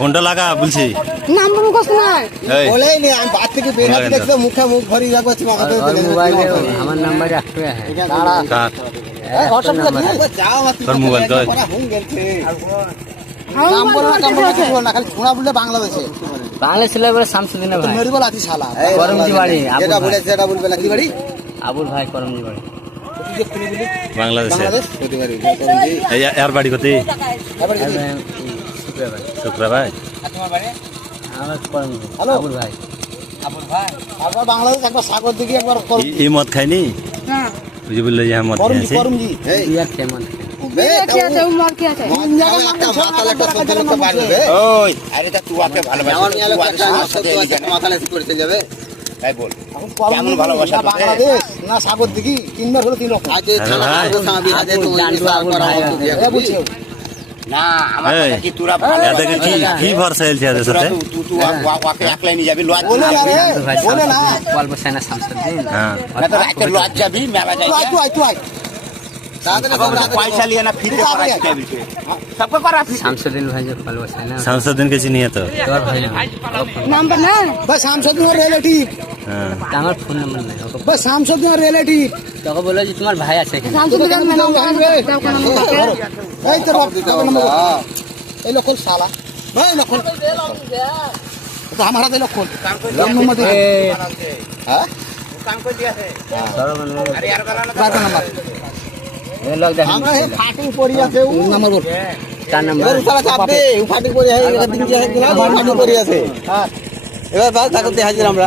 কোনটা লাগা বলছি নাম্বার মুখস্থ নাই এই বলেই নি আমি বাদ থেকে বের হতে দেখতে মুখে মুখ ভরি যাবো মোবাইলে আমার নাম্বার রাখতে है কার যাও মাত্র তোর মোবাইল তো হুম গেছে নাম বলো না না খালি ছোড়া বললে বাংলাদেশে বাংলা ছিল বলে শামসুদ্দিন ভাই মেরি বল আছি শালা করমজি বাড়ি যেটা বলেছে সেটা বলবে না কি বাড়ি আবুল ভাই করমজি বাড়ি বাংলাদেশে বাংলাদেশ কোথায় বাড়ি করমজি এই এর বাড়ি কোথায় এবার কি শুক্রবার শুক্রা ভাই আমার করমজি হ্যালো আবুল ভাই একবার বাংলাদেশ একবার সাগর দিকে একবার এই মদ খাইনি না বুঝি বললে যে মদ করমজি খাইছে করমজি এই ইয়ার কেমন কি আছে উমর কি আছে মাতাল একটা সহ্য করতে পারবে ওই আরে তা তুই আকে ভালোবাসিস তুই আমার সাথে মাতাল এসে করতে যাবে তাই বল কেমন ভালোবাসা বাংলাদেশ না সাগর দিকে তিনবার হলো তিন লক্ষ আজ থানা সাহাবী আজ তুমি ইসলাম করা হতো বিয়ে বলছো না আমার কথা কি তোরা ভালো এটাকে কি ভরসা এলছে এদের সাথে তুই ওকে একলাই নিয়ে যাবি লজ বলে না গল্প সেনা শামসুদ্দিন হ্যাঁ না তো রাতে লজ যাবি মেলা যাই তুই পয়সা লিয়ে না ফিরে করা যাবে সবকে করা শামসুদ্দিন ভাই যে গল্প সেনা শামসুদ্দিন কে চিনিয়ে তো তোর ভাই না নাম্বার না बस शामसुद्दीन रिलेटिव হ্যাঁ আমার ফোন নাম্বার নাই ওকে बस शामसुद्दीन रिलेटिव তোকে বলে যে তোমার ভাই আছে এখানে শামসুদ্দিন নাম্বার দাও কোন নাম্বার এই তোর নম্বর এই লক্ষল শালা এই লক্ষল তো हमारा दे लक्षल नंबर दे हां काम कर दिया है अरे यार वाला नंबर এই লোক দেখ আমরা এই ফাটি পড়ি আছে ও নাম্বার বল তার নাম্বার এবার শালা চাপবে ও ফাটি পড়ি আছে এটা দিন কি আছে ফাটি পড়ি আছে হ্যাঁ এবার বাস থাকতে হাজির আমরা